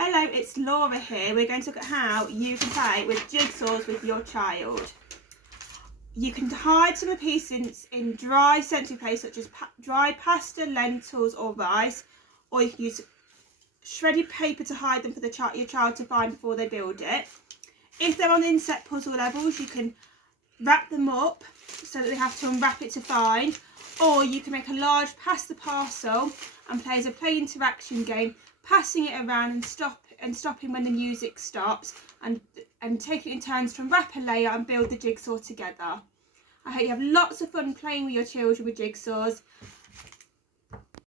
Hello, it's Laura here. We're going to look at how you can play with jigsaws with your child. You can hide some of the pieces in dry sensory plates such as dried pasta, lentils or rice, or you can use shredded paper to hide them for your child to find before they build it. If they're on insect puzzle levels, you can wrap them up so that they have to unwrap it to find, or you can make a large pasta parcel and play as a play interaction game, passing it around and stopping when the music stops, and taking it in turns to unwrap a layer and build the jigsaw together. I hope you have lots of fun playing with your children with jigsaws,